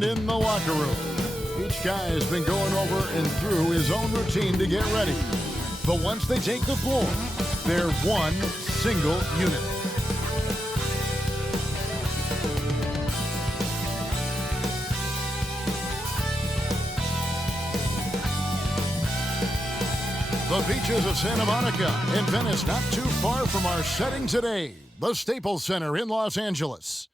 And in the locker room, each guy has been going over and through his own routine to get ready. But once they take the floor, they're one single unit. The beaches of Santa Monica and Venice, not too far from our setting today, the Staples Center in Los Angeles.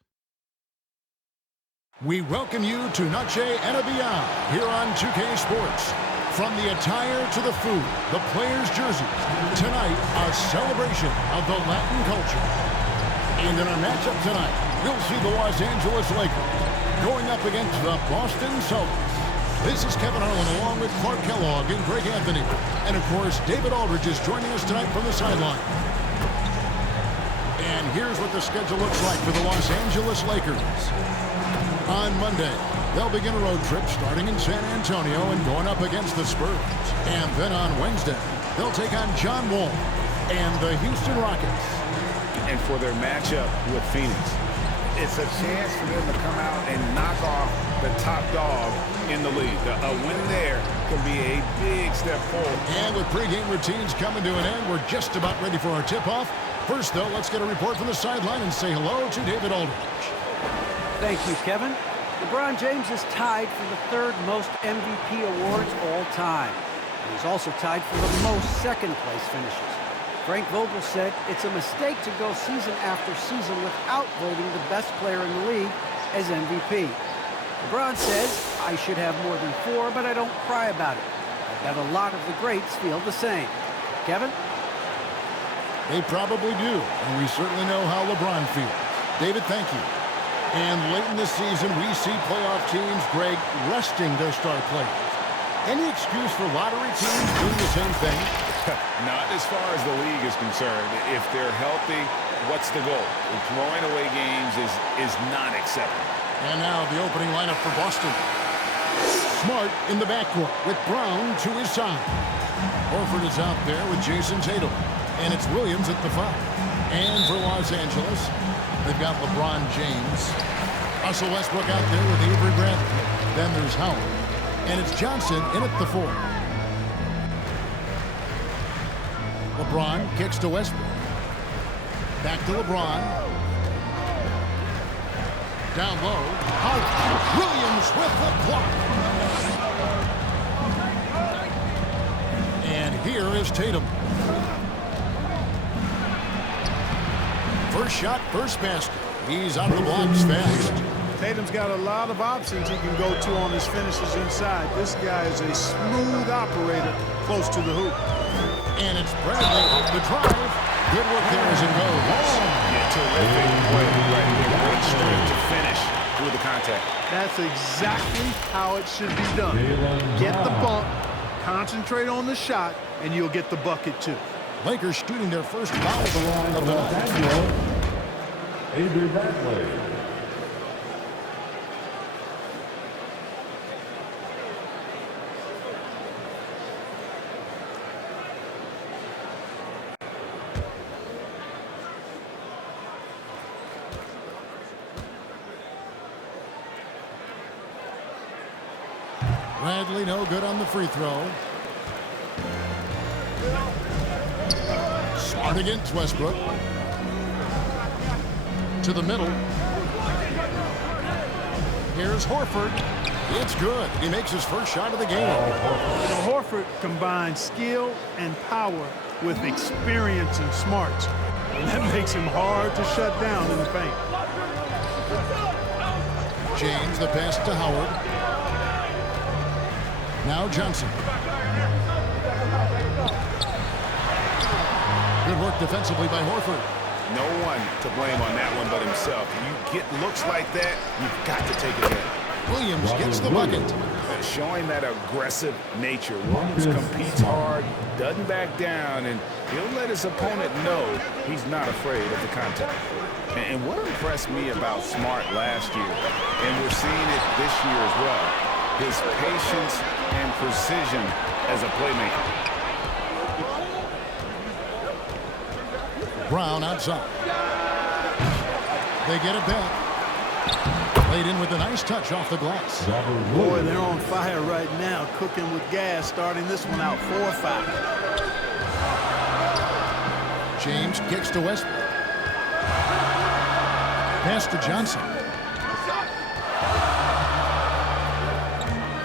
We welcome you to Noche and Beyond here on 2K Sports. From the attire to the food, the players' jerseys, tonight a celebration of the Latin culture. And in our matchup tonight, you'll see the Los Angeles Lakers going up against the Boston Celtics. This is Kevin Harlan along with Clark Kellogg and Greg Anthony. And of course, David Aldridge is joining us tonight from the sideline. And here's what the schedule looks like for the Los Angeles Lakers. On Monday, they'll begin a road trip starting in San Antonio and going up against the Spurs. And then on Wednesday, they'll take on John Wall and the Houston Rockets. And for their matchup with Phoenix, it's a chance for them to come out and knock off the top dog in the league. A win there can be a big step forward. And with pregame routines coming to an end, we're just about ready for our tip-off. First, though, let's get a report from the sideline and say hello to David Aldridge. Thank you, Kevin. LeBron James is tied for the third most MVP awards all time. He's also tied for the most second-place finishes. Frank Vogel said it's a mistake to go season after season without voting the best player in the league as MVP. LeBron says, I should have more than 4, but I don't cry about it. I bet a lot of the greats feel the same. Kevin? They probably do, and we certainly know how LeBron feels. David, thank you. And late in the season, we see playoff teams, Greg, resting their star players. Any excuse for lottery teams doing the same thing? Not as far as the league is concerned. If they're healthy, what's the goal? Throwing away games is not acceptable. And now the opening lineup for Boston. Smart in the backcourt with Brown to his side. Horford is out there with Jayson Tatum. And it's Williams at the 5. And for Los Angeles, they've got LeBron James. Russell Westbrook out there with Avery Bradley. Then there's Howard. And it's Johnson in at the 4. LeBron kicks to Westbrook. Back to LeBron. Down low. Howard. Williams with the block. And here is Tatum. First shot, first basket. He's out of the blocks fast. Tatum's got a lot of options he can go to on his finishes inside. This guy is a smooth operator close to the hoop. And it's Bradley up the drive. Good work there as it goes. Yeah, terrific play right here. Great strength to finish through the contact. That's exactly how it should be done. Get the bump, concentrate on the shot, and you'll get the bucket too. Lakers shooting their first foul of the night. Avery Bradley. Bradley no good on the free throw. Smart against Westbrook. To the middle. Here's Horford. It's good. He makes his first shot of the game. You know, Horford combines skill and power with experience and smarts. And that makes him hard to shut down in the paint. James, the pass to Howard. Now Johnson. Good work defensively by Horford. No one to blame on that one but himself. You get looks like that, you've got to take it in. Williams gets the bucket. Showing that aggressive nature. Williams competes hard, doesn't back down, and he'll let his opponent know he's not afraid of the contact. And what impressed me about Smart last year, and we're seeing it this year as well, his patience and precision as a playmaker. Brown outside. They get it back. Played in with a nice touch off the glass. Boy, they're on fire right now, cooking with gas, starting this one out 4-5. James kicks to Westbrook. Pass to Johnson.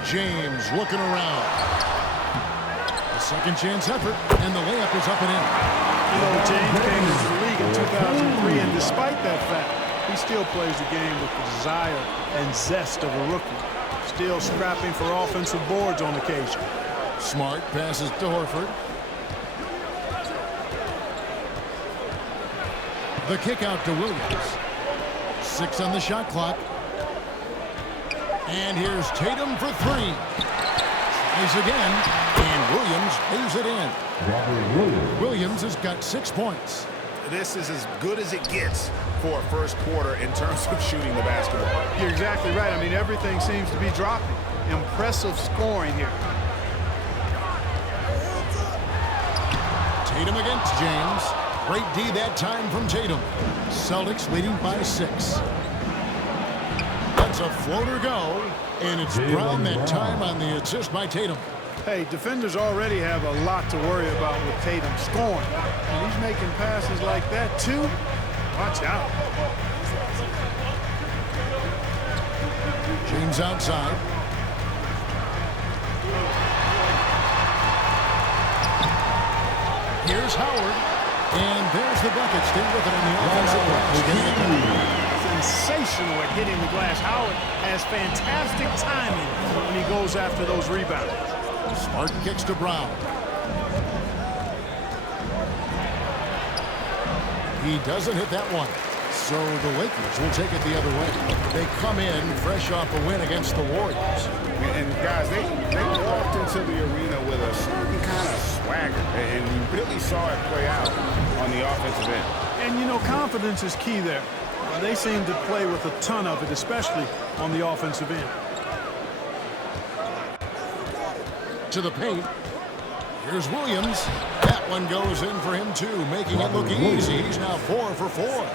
James looking around. A second chance effort, and the layup is up and in. You know, James came into the league in 2003, and despite that fact, he still plays the game with the desire and zest of a rookie. Still scrapping for offensive boards on occasion. Smart passes to Horford. The kick out to Williams. 6 on the shot clock. And here's Tatum for 3. Tries again, and Williams lays it in. Williams has got 6 points. This is as good as it gets for a first quarter in terms of shooting the basketball. You're exactly right. I mean, everything seems to be dropping. Impressive scoring here. Tatum against James. Great D that time from Tatum. Celtics leading by 6. That's a floater go, and it's Brown that time on the assist by Tatum. Hey, defenders already have a lot to worry about with Tatum scoring. And he's making passes like that, too. Watch out. James outside. Here's Howard. And there's the bucket. Stay with it on the offensive glass. Getting it done. Sensational at hitting the glass. Howard has fantastic timing when he goes after those rebounds. Smart kicks to Brown. He doesn't hit that one. So the Lakers will take it the other way. They come in fresh off a win against the Warriors. And guys, they walked into the arena with a certain kind of swagger, and you really saw it play out on the offensive end. And, you know, confidence is key there. They seem to play with a ton of it, especially on the offensive end. To the paint. Here's Williams. That one goes in for him, too, making it look easy. He's now 4 for 4.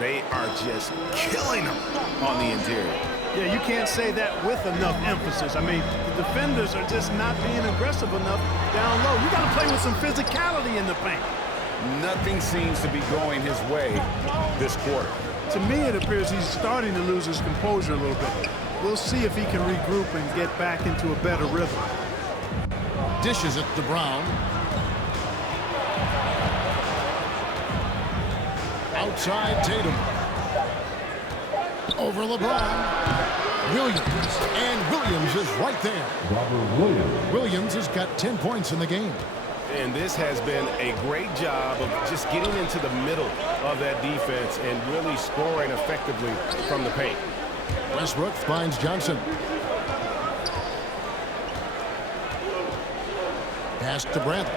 They are just killing them on the interior. Yeah, you can't say that with enough emphasis. I mean, the defenders are just not being aggressive enough down low. You got to play with some physicality in the paint. Nothing seems to be going his way this quarter. To me, it appears he's starting to lose his composure a little bit. We'll see if he can regroup and get back into a better rhythm. Dishes it to Brown. Outside Tatum. Over LeBron. Williams. And Williams is right there. Williams has got 10 points in the game. And this has been a great job of just getting into the middle of that defense and really scoring effectively from the paint. Westbrook finds Johnson. Pass to Bradley.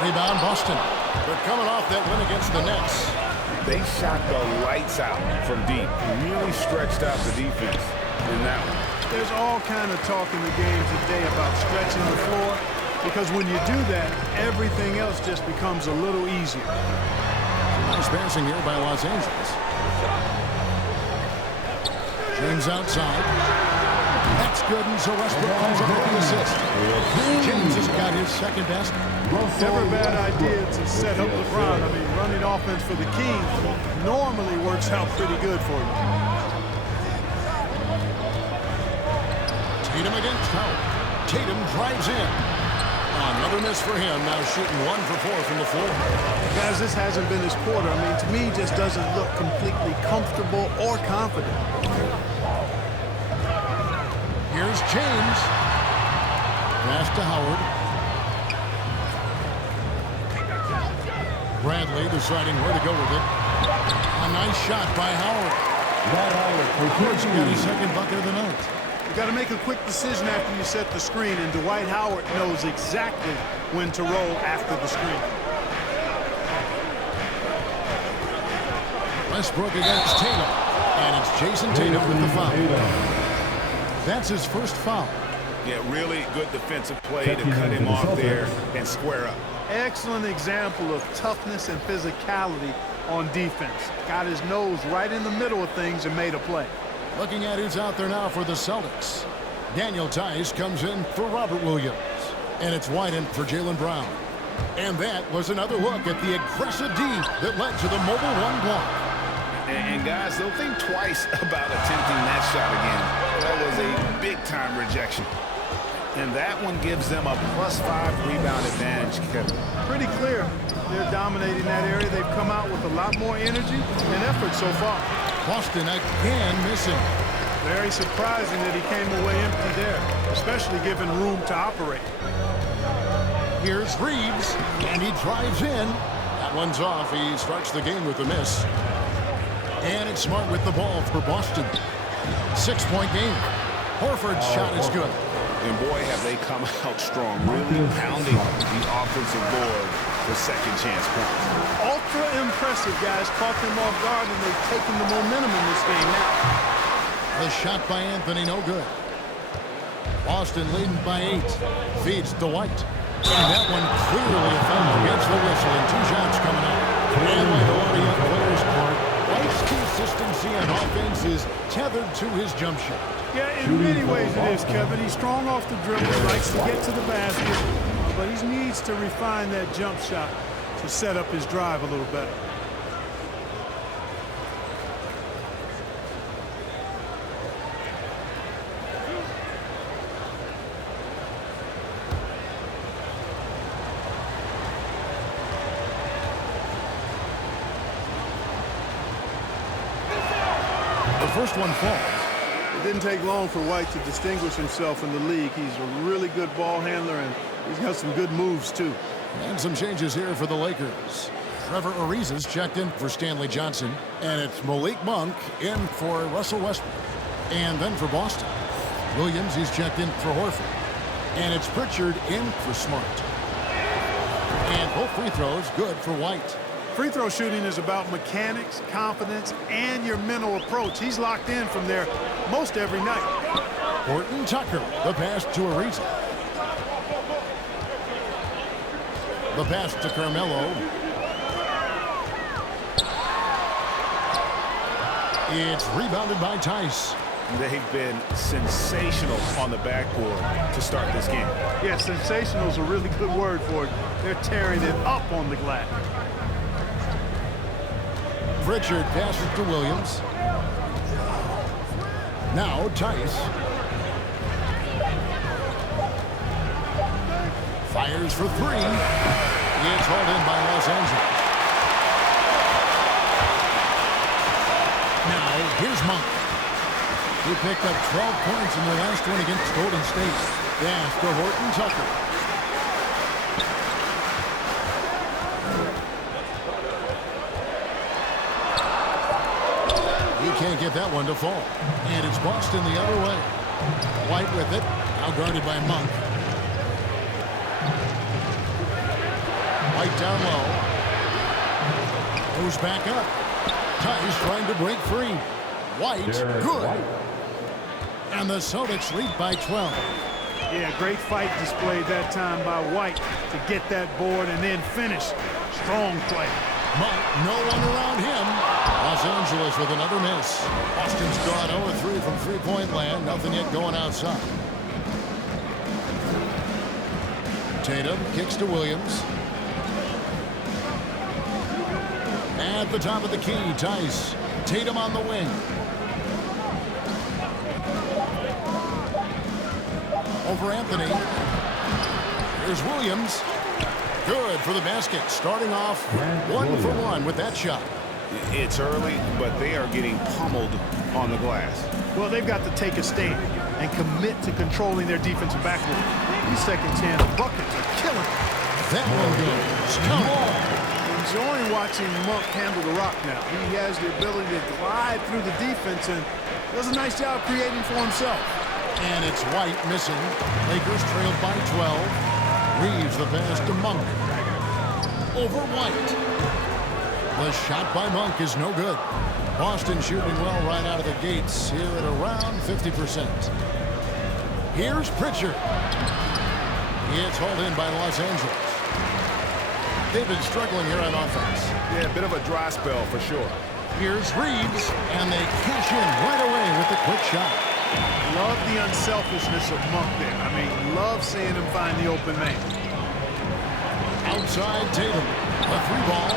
Rebound Boston. They're coming off that win against the Nets. They shot the lights out from deep. Really stretched out the defense in that one. There's all kind of talk in the game today about stretching the floor, because when you do that, everything else just becomes a little easier. Nice passing here by Los Angeles. James outside. That's good, and so Westbrook comes up with the assist. James has got his second basket. Never a bad idea to set up LeBron. I mean, running offense for the King normally works out pretty good for you. Tatum against Howard. Tatum drives in. Another miss for him. Now shooting 1 for 4 from the floor. Guys, this hasn't been his quarter. I mean, to me, he just doesn't look completely comfortable or confident. Here's James. Pass to Howard. Bradley deciding where to go with it. A nice shot by Howard. He's got his second bucket of the night. You got to make a quick decision after you set the screen, and Dwight Howard knows exactly when to roll after the screen. Westbrook against Tatum. And it's Jayson Tatum with the foul. That's his first foul. Yeah, really good defensive play to cut him off there and square up. Excellent example of toughness and physicality on defense. Got his nose right in the middle of things and made a play. Looking at who's out there now for the Celtics. Daniel Tice comes in for Robert Williams. And it's White in for Jaylen Brown. And that was another look at the aggressive D that led to the mobile one block. And guys, they'll think twice about attempting that shot again. That was a big-time rejection. And that one gives them a +5 rebound advantage, Kevin. Pretty clear. They're dominating that area. They've come out with a lot more energy and effort so far. Boston again missing. Very surprising that he came away empty there, especially given room to operate. Here's Reeves, and he drives in. That one's off. He starts the game with a miss. And it's Smart with the ball for Boston. 6-point game. Horford's shot is good. And boy, have they come out strong, really pounding the offensive board for second chance points. Ultra impressive, guys. Caught them off guard, and they've taken the momentum in this game now. The shot by Anthony, no good. Boston leading by 8. Feeds to White. And that one clearly a foul against the whistle, and 2 shots coming up. And by the way, in players' court, White's consistency on offense is tethered to his jump shot. Yeah, in many ways it is, Kevin. He's strong off the dribble, likes to get to the basket, but he needs to refine that jump shot to set up his drive a little better. The first one falls. It didn't take long for White to distinguish himself in the league. He's a really good ball handler, and he's got some good moves, too. And some changes here for the Lakers. Trevor Ariza's checked in for Stanley Johnson. And it's Malik Monk in for Russell Westbrook. And then for Boston, Williams, he's checked in for Horford. And it's Pritchard in for Smart. And both free throws good for White. Free throw shooting is about mechanics, confidence, and your mental approach. He's locked in from there most every night. Horton Tucker, the pass to Ariza. The pass to Carmelo. It's rebounded by Tice. They've been sensational on the backboard to start this game. Yeah, sensational is a really good word for it. They're tearing it up on the glass. Pritchard passes to Williams. Now Tice. Fires for 3. It's hauled in by Los Angeles. Now here's Monk. He picked up 12 points in the last one against Golden State. Pass to Horton Tucker. Can't get that one to fall. And it's Boston the other way. White with it. Now guarded by Monk. White down low. Goes back up. Tice trying to break free. White, good. And the Celtics lead by 12. Yeah, great fight displayed that time by White to get that board and then finish. Strong play. Monk, no one around him. Los Angeles with another miss. Boston's gone 0-3 from three-point land. Nothing yet going outside. Tatum kicks to Williams. At the top of the key, Tice. Tatum on the wing. Over Anthony. Here's Williams. Good for the basket. Starting off 1-for-1 with that shot. It's early, but they are getting pummeled on the glass. Well, they've got to take a stand and commit to controlling their defensive backcourt. These second-chance buckets are killing them. That one goes. Come on. Enjoying watching Monk handle the rock now. He has the ability to glide through the defense and does a nice job creating for himself. And it's White missing. Lakers trailed by 12. Reeves the pass to Monk. Over White. The shot by Monk is no good. Boston shooting well right out of the gates here at around 50%. Here's Pritchard. It's hauled in by Los Angeles. They've been struggling here on offense. Yeah, a bit of a dry spell for sure. Here's Reeves, and they cash in right away with the quick shot. Love the unselfishness of Monk there. I mean, love seeing him find the open man. Outside Tatum, a three ball.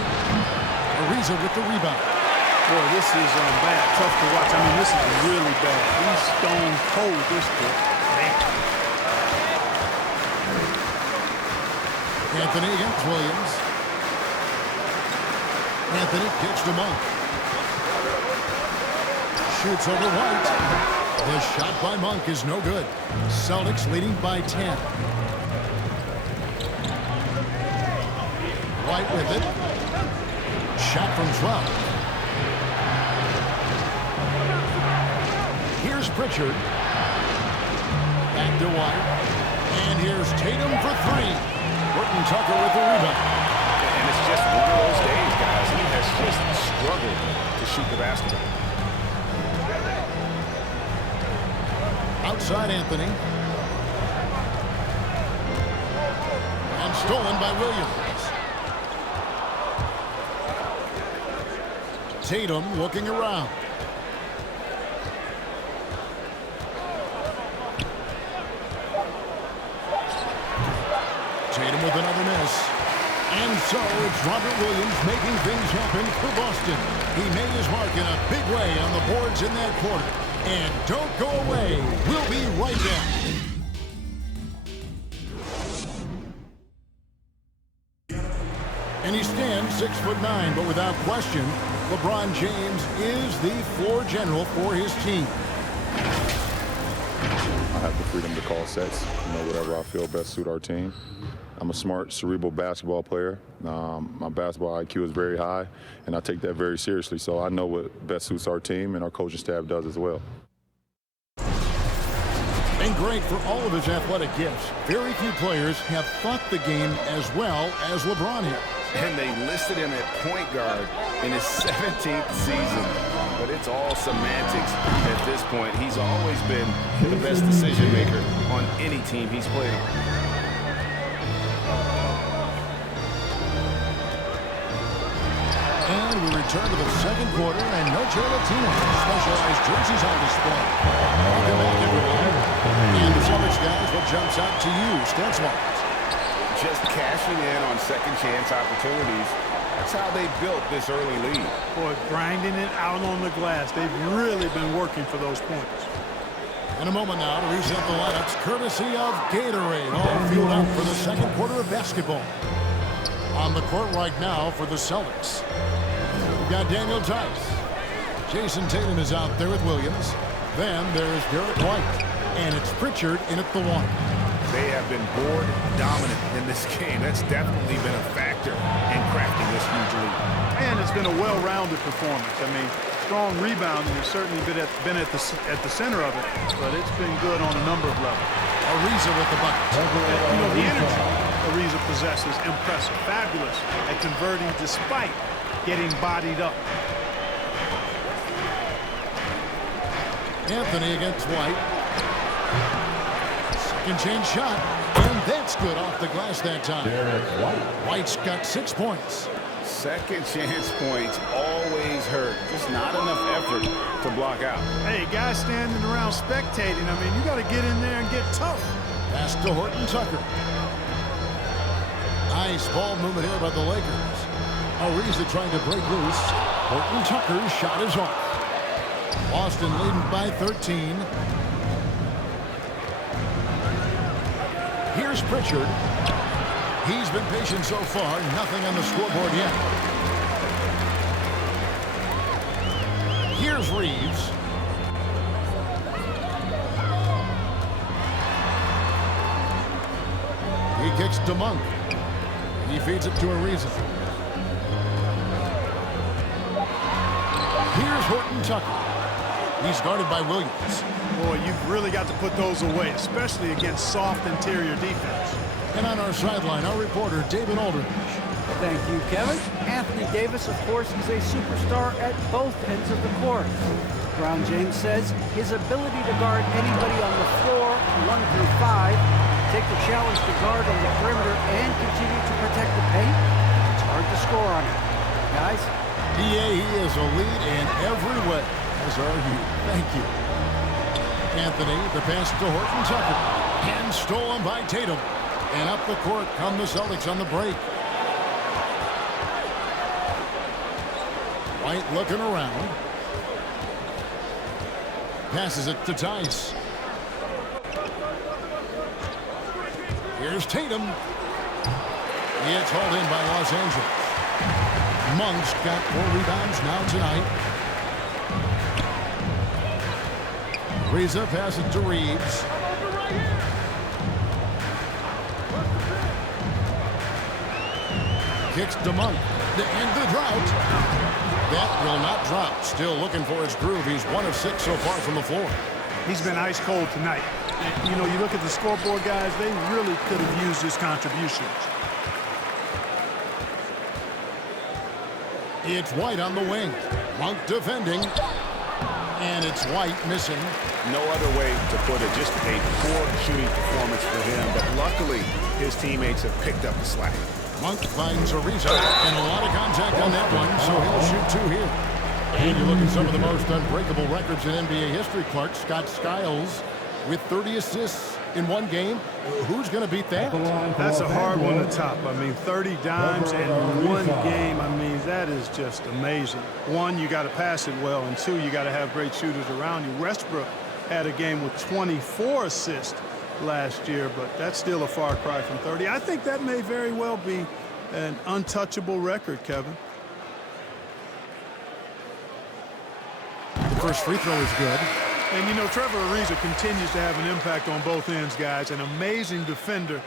Ariza with the rebound. Boy, this is bad. Tough to watch. I mean, this is really bad. He's stone cold this kid. Man. Anthony against Williams. Anthony kicks to Monk. Shoots over White. The shot by Monk is no good. Celtics leading by 10. White with it. Shot from 12. Here's Pritchard. Back to White. And here's Tatum for three. Horton Tucker with the rebound. And it's just one of those days, guys. He has just struggled to shoot the basketball. Outside Anthony. And stolen by Williams. Tatum looking around. Tatum with another miss. And so it's Robert Williams making things happen for Boston. He made his mark in a big way on the boards in that quarter. And don't go away. We'll be right back. And he stands 6'9", but without question, LeBron James is the floor general for his team. I have the freedom to call sets, whatever I feel best suit our team. I'm a smart, cerebral basketball player. My basketball IQ is very high, and I take that very seriously. So I know what best suits our team, and our coaching staff does as well. And great for all of his athletic gifts. Very few players have thought the game as well as LeBron has. And they listed him at point guard in his 17th season. But it's all semantics at this point. He's always been the best decision maker on any team he's played on. And we return to the second quarter, and no Latino specialized jerseys on display. Welcome back, everyone. And the Celtics guys, what jumps out to you, stats-wise? Just cashing in on second chance opportunities. That's how they built this early lead. Boy, grinding it out on the glass. They've really been working for those points. In a moment now to reset the lineups, courtesy of Gatorade. All fueled up for the second quarter of basketball. On the court right now for the Celtics. We've got Daniel Tice. Jayson Tatum is out there with Williams. Then there's Derek White. And it's Pritchard in at the one. They have been board dominant in this game. That's definitely been a factor in crafting this huge lead. And it's been a well-rounded performance. I mean, strong rebounding has certainly been at the center of it, but it's been good on a number of levels. Ariza with the bucket. The energy Ariza possesses, impressive, fabulous at converting despite getting bodied up. Anthony against White. Second chance shot, and that's good off the glass that time. White's got 6 points. Second chance points always hurt. Just not enough effort to block out. Hey, guys standing around spectating, I mean, you got to get in there and get tough. Pass to Horton Tucker. Nice ball movement here by the Lakers. Ariza trying to break loose. Horton Tucker's shot is off. Boston leading by 13. Here's Pritchard. He's been patient so far. Nothing on the scoreboard yet. Here's Reeves. He kicks to Monk. He feeds it to Ariza. Here's Horton Tucker. He's guarded by Williams. Boy, you've really got to put those away, especially against soft interior defense. And on our sideline, our reporter, David Aldridge. Thank you, Kevin. Anthony Davis, of course, is a superstar at both ends of the court. LeBron James says his ability to guard anybody on the floor, 1 through 5, take the challenge to guard on the perimeter and continue to protect the paint, hard to score on him. Guys? PA, he is a lead in every way, as are you. Thank you. Anthony, the pass to Horton Tucker. And stolen by Tatum. And up the court come the Celtics on the break. White looking around. Passes it to Tice. Here's Tatum. It's hauled in by Los Angeles. Monk's got 4 rebounds now tonight. Reza passes to Reeves. Kicks to Monk. To end the drought. That will not drop. Still looking for his groove. He's 1 of 6 so far from the floor. He's been ice cold tonight. And, you know, you look at the scoreboard, guys, they really could have used his contributions. It's White on the wing. Monk defending. And it's White missing. No other way to put it. Just a poor shooting performance for him. But luckily, his teammates have picked up the slack. Monk finds Ariza, and a lot of contact on that one, so he'll shoot 2 here. And you look at some of the most unbreakable records in NBA history, Clark. Scott Skiles with 30 assists in 1 game. Who's going to beat that? That's a hard one to top. I mean, 30 dimes in 1 game. I mean, that is just amazing. 1, you got to pass it well, and 2, you got to have great shooters around you. Westbrook had a game with 24 assists last year, but that's still a far cry from 30. I think that may very well be an untouchable record, Kevin. The first free throw is good. And, you know, Trevor Ariza continues to have an impact on both ends, guys. An amazing defender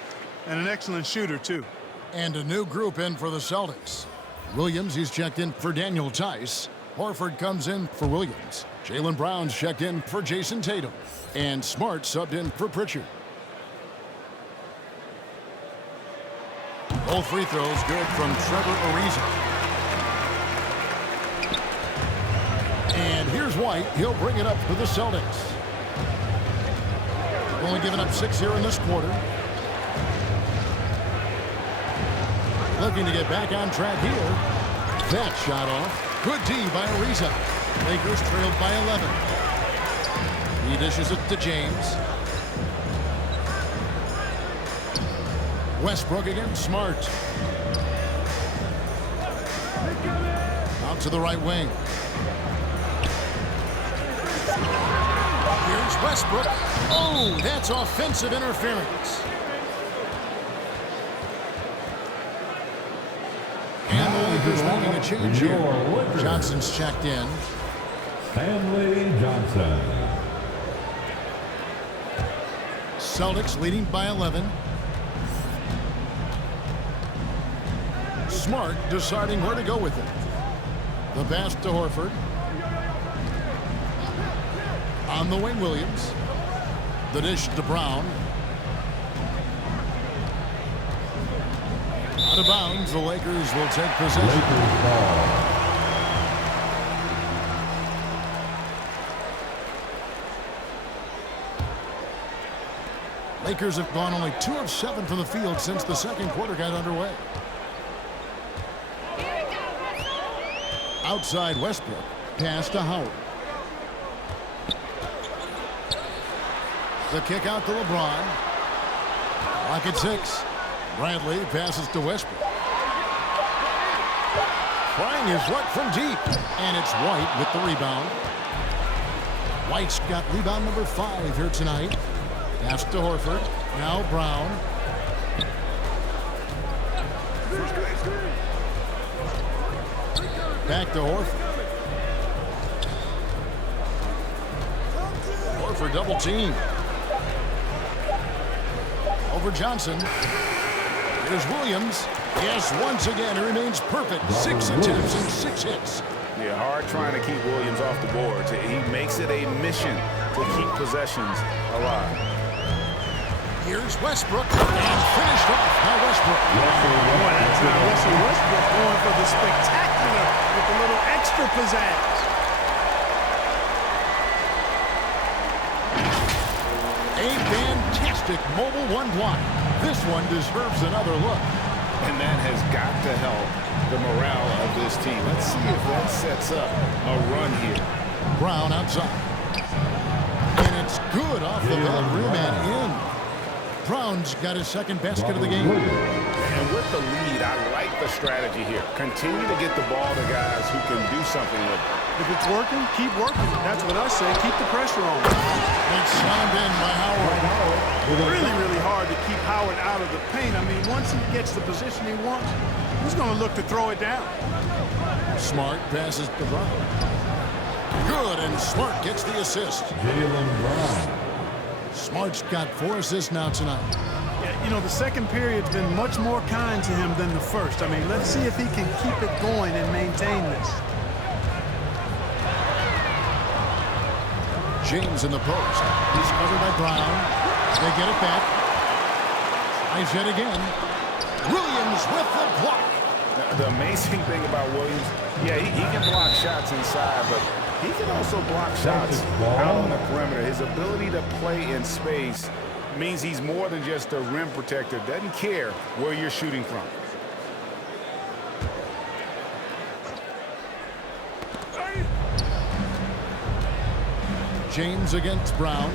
and an excellent shooter, too. And a new group in for the Celtics. Williams, he's checked in for Daniel Tice. Horford comes in for Williams. Jaylen Brown's checked in for Jayson Tatum. And Smart subbed in for Pritchard. Both free throws good from Trevor Ariza. And here's White. He'll bring it up for the Celtics. Only giving up 6 here in this quarter. Looking to get back on track here. That shot off. Good D by Ariza. Lakers trailed by 11. He dishes it to James. Westbrook against Smart. Out to the right wing. Here's Westbrook. Oh, that's offensive interference. And the Lakers making a change here. Johnson's checked in. Stanley Johnson. Celtics leading by 11. Smart deciding where to go with it. The pass to Horford. On the wing, Williams. The dish to Brown. Out of bounds, the Lakers will take possession. Lakers ball. Lakers have gone only 2 of 7 from the field since the second quarter got underway. Outside Westbrook. Pass to Howard. The kick out to LeBron. Clock at 6. Bradley passes to Westbrook. Trying his luck from deep. And it's White with the rebound. White's got rebound number 5 here tonight. Pass to Horford. Now Brown. Back to Horford. Horford double team. Over Johnson. Here's Williams. Yes, once again, he remains perfect. 6 attempts and 6 hits. Yeah, hard trying to keep Williams off the boards. He makes it a mission to keep possessions alive. Here's Westbrook, and finished off by Westbrook. Boy, that's not Russell Westbrook going for the spectacular with a little extra pizzazz. A fantastic mobile 1 block. This one deserves another look. And that has got to help the morale of this team. Let's see if that sets up a run here. Brown outside. And it's good off the ball. Real man in. Brown's got his second basket of the game. And with the lead, I like the strategy here. Continue to get the ball to guys who can do something with it. If it's working, keep working. That's what I say. Keep the pressure on. It's slammed in by Howard. Really, really hard to keep Howard out of the paint. I mean, once he gets the position he wants, he's going to look to throw it down. Smart passes to Brown. Good, and Smart gets the assist. Jaylen Brown. Smart's got 4 assists now tonight. Yeah, you know, the second period's been much more kind to him than the first. I mean, let's see if he can keep it going and maintain this. James in the post. He's covered by Brown. They get it back. Tries yet again. Williams with the block. The amazing thing about Williams, yeah, he can block shots inside, but he can also block shots out on the perimeter. His ability to play in space means he's more than just a rim protector. Doesn't care where you're shooting from. James against Brown.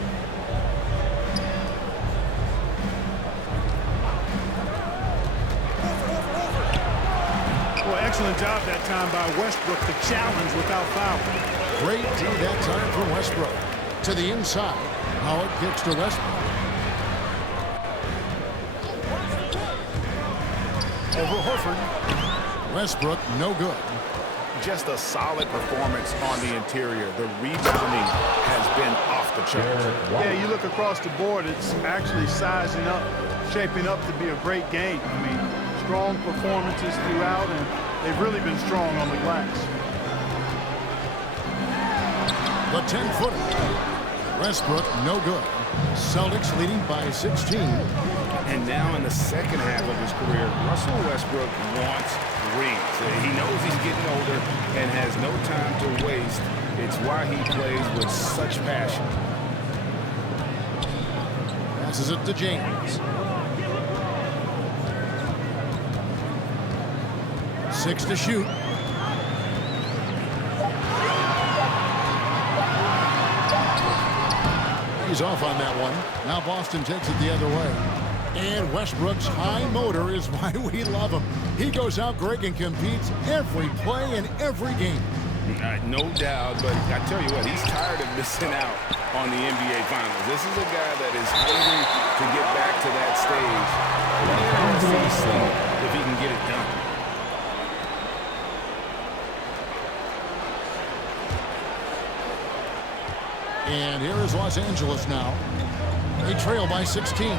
Well, excellent job that time by Westbrook to challenge without foul. Great D that time from Westbrook. To the inside. Howard kicks to Westbrook. Over Horford. Westbrook, no good. Just a solid performance on the interior. The rebounding has been off the charts. Yeah, you look across the board, it's actually sizing up, shaping up to be a great game. I mean, strong performances throughout, and they've really been strong on the glass. The 10-footer. Westbrook, no good. Celtics leading by 16. And now in the second half of his career, Russell Westbrook wants rings. He knows he's getting older and has no time to waste. It's why he plays with such passion. Passes it to James. 6 to shoot. He's off on that one. Now Boston takes it the other way. And Westbrook's high motor is why we love him. He goes out great and competes every play in every game. No doubt, but I tell you what, he's tired of missing out on the NBA Finals. This is a guy that is hungry to get back to that stage. Let's see if he can get it done. And here is Los Angeles now. They trail by 16.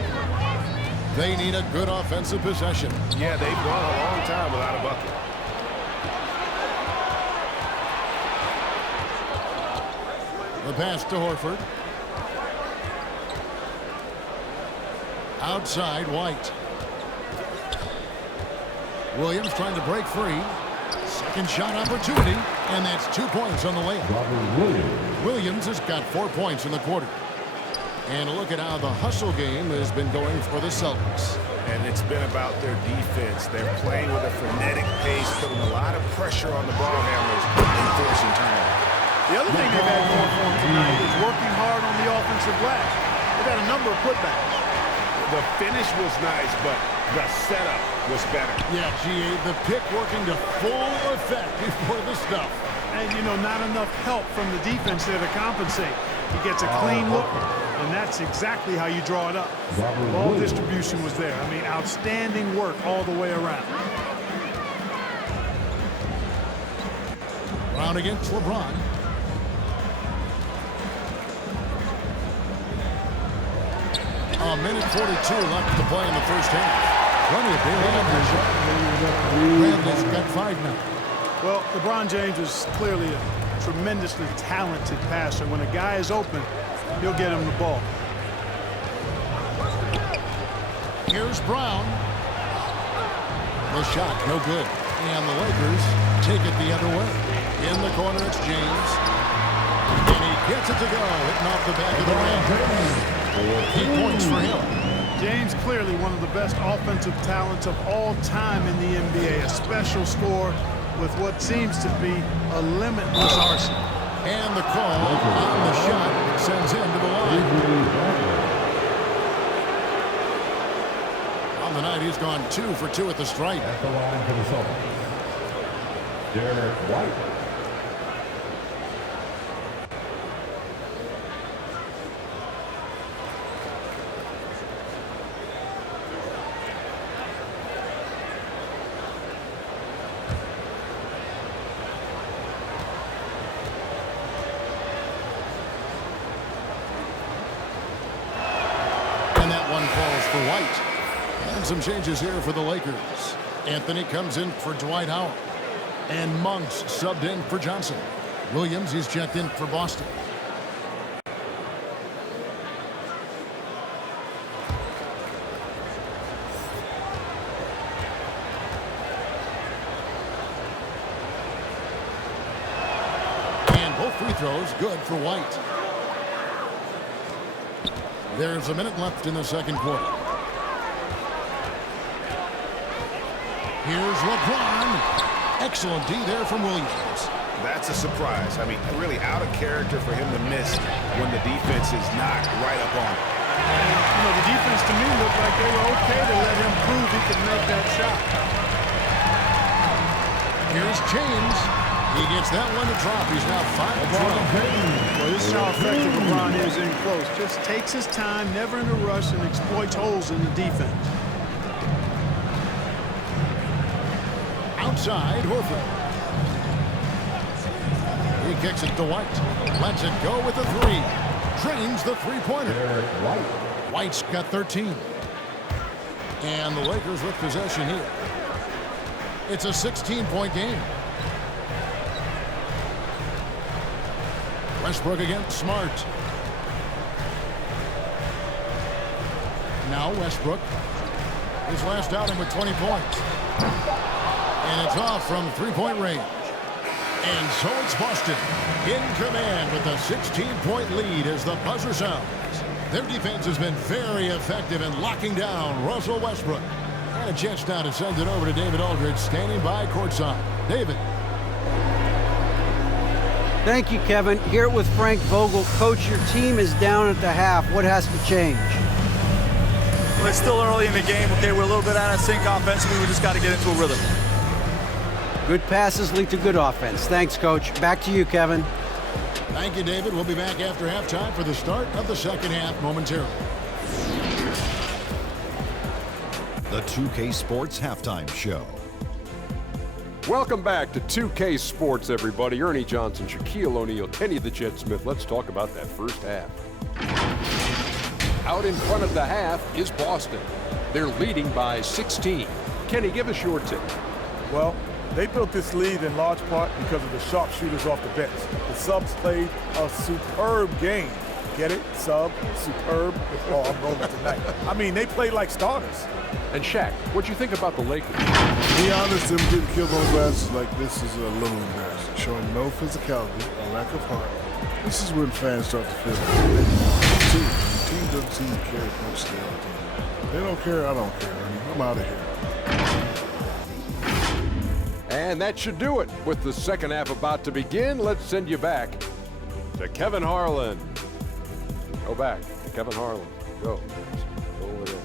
They need a good offensive possession. Yeah, they've gone a long time without a bucket. The pass to Horford. Outside, White. Williams trying to break free. Second shot opportunity, and that's 2 points on the layup. Williams has got 4 points in the quarter. And look at how the hustle game has been going for the Celtics. And it's been about their defense. They're playing with a frenetic pace, putting a lot of pressure on the ball handlers and forcing turnovers. The other thing they've had going for them tonight is working hard on the offensive glass. They've had a number of putbacks. The finish was nice, but the setup was better. Yeah, GA, the pick working to full effect before the stuff. And, you know, not enough help from the defense there to compensate. He gets a clean look, and that's exactly how you draw it up. Ball distribution was there. I mean, outstanding work all the way around. Brown against LeBron. A minute 42 left to play in the first half. Plenty of daily average. Bradley's got 5 now. Well, LeBron James is clearly a tremendously talented passer. When a guy is open, he'll get him the ball. Here's Brown. The shot, no good. And the Lakers take it the other way. In the corner, it's James. And he gets it to go, hitting off the back of the rim. 8 points for him. James clearly one of the best offensive talents of all time in the NBA. A special scorer with what seems to be a limitless arsenal. And the call on the shot sends him to the line. On the night, he's gone 2 for 2 at the stripe. At the line for the Celtics, Derek White. Calls for White. And some changes here for the Lakers. Anthony comes in for Dwight Howard. And Monk's subbed in for Johnson. Williams, he's checked in for Boston. And both free throws good for White. There's a minute left in the second quarter. Here's LeBron. Excellent D there from Williams. That's a surprise. I mean, really out of character for him to miss when the defense is not right up on him. You know, the defense to me looked like they were okay to let him prove he could make that shot. Here's James. He gets that one to drop. He's now 5 of 12. Well, this is how effective LeBron is in close. Just takes his time, never in a rush, and exploits holes in the defense. Outside, Horford. He kicks it to White. Lets it go with a 3. Drains the three-pointer. White's got 13. And the Lakers with possession here. It's a 16-point game. Westbrook against Smart. Now Westbrook. His last outing with 20 points. And it's off from three-point range. And so it's Boston in command with a 16-point lead as the buzzer sounds. Their defense has been very effective in locking down Russell Westbrook. And a chance now to send it over to David Aldridge standing by courtside. David. Thank you, Kevin. Here with Frank Vogel. Coach, your team is down at the half. What has to change? Well, it's still early in the game. Okay, we're a little bit out of sync offensively. We just got to get into a rhythm. Good passes lead to good offense. Thanks, Coach. Back to you, Kevin. Thank you, David. We'll be back after halftime for the start of the second half momentarily. The 2K Sports Halftime Show. Welcome back to 2K Sports, everybody. Ernie Johnson, Shaquille O'Neal, Kenny the Jet Smith. Let's talk about that first half. Out in front of the half is Boston. They're leading by 16. Kenny, give us your take. Well, they built this lead in large part because of the sharpshooters off the bench. The subs played a superb game. Get it? Sub, superb. Oh, I'm rolling tonight. I mean, they played like starters. And Shaq, what'd you think about the Lakers? To be honest, them getting killed on glasses like this is a little embarrassing. Showing no physicality, a lack of heart. This is when fans start to feel like the team doesn't seem to care much to the other team. They don't care, I don't care. I'm out of here. And that should do it. With the second half about to begin, let's send you back to Kevin Harlan. Go back to Kevin Harlan. Go. Go over there.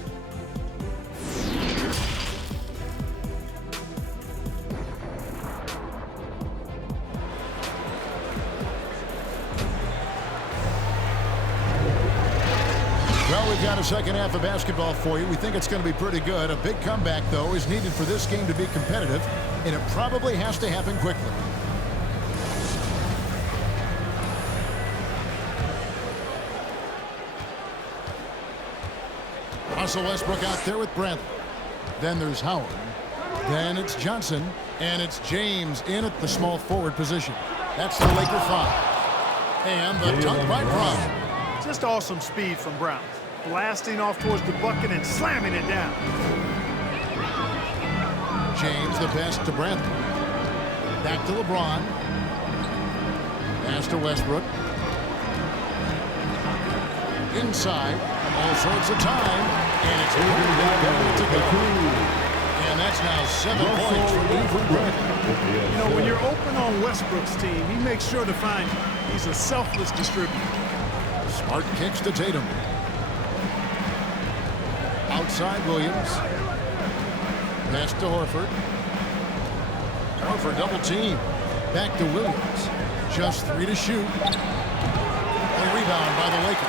Well, we've got a second half of basketball for you. We think it's going to be pretty good. A big comeback, though, is needed for this game to be competitive, and it probably has to happen quickly. Russell Westbrook out there with Bradley. Then there's Howard. Then it's Johnson, and it's James in at the small forward position. That's the Laker 5. And the dunk by Brown. Just awesome speed from Brown. Blasting off towards the bucket and slamming it down. James the pass to Bradley. Back to LeBron. Pass to Westbrook. Inside. All sorts of time, and it's to go. And that's now 7 points for Avery Bradley. You know, when you're open on Westbrook's team, he makes sure to find you. He's a selfless distributor. Smart kicks to Tatum. Outside Williams. Pass to Horford. Horford double team. Back to Williams. Just 3 to shoot. A rebound by the Lakers.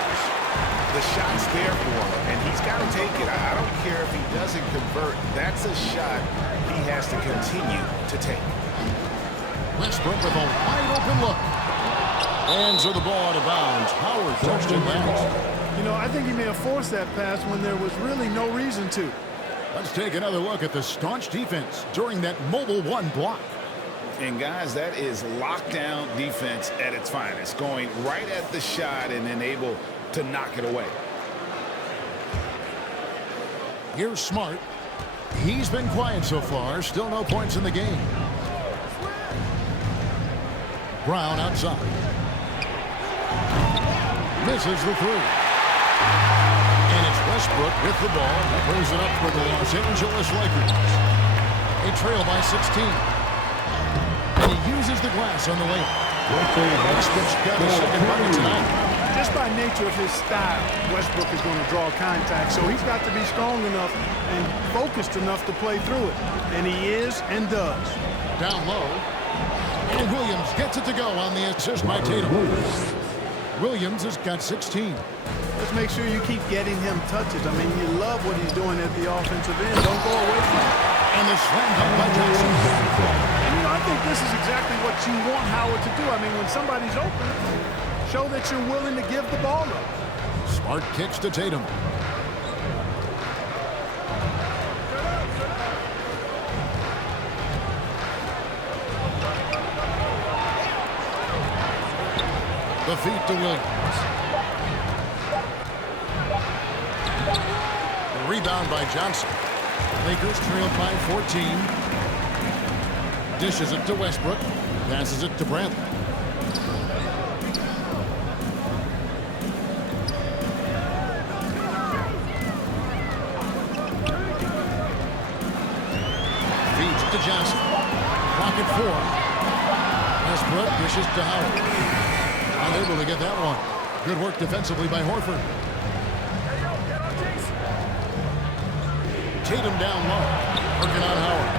The shot's there for him, and he's got to take it. I don't care if he doesn't convert. That's a shot he has to continue to take. Westbrook with a wide open look. And so the ball out of bounds. Howard touched it last. You know, I think he may have forced that pass when there was really no reason to. Let's take another look at the staunch defense during that mobile 1 block. And guys, that is lockdown defense at its finest. Going right at the shot and then able to knock it away. Here's Smart. He's been quiet so far. Still no points in the game. Brown outside. Misses the 3. And it's Westbrook with the ball. He brings it up for the Los Angeles Lakers. They trail by 16. And he uses the glass on the layup. Westbrook's got a second bucket tonight. Just by nature of his style, Westbrook is going to draw contact, so he's got to be strong enough and focused enough to play through it. And he is and does. Down low. And Williams gets it to go on the assist by Tatum. Williams has got 16. Let's make sure you keep getting him touches. I mean, you love what he's doing at the offensive end. Don't go away from it. And the slam dunk by Johnson. And, you know, I think this is exactly what you want Howard to do. I mean, when somebody's open, show that you're willing to give the ball up. Smart kicks to Tatum. The feet to Williams. The rebound by Johnson. Lakers trailed by 14. Dishes it to Westbrook. Passes it to Bradley. Feeds to Johnson. Clock at 4. Westbrook dishes to Howard. Unable to get that one. Good work defensively by Horford. Tatum down low. Working on Howard.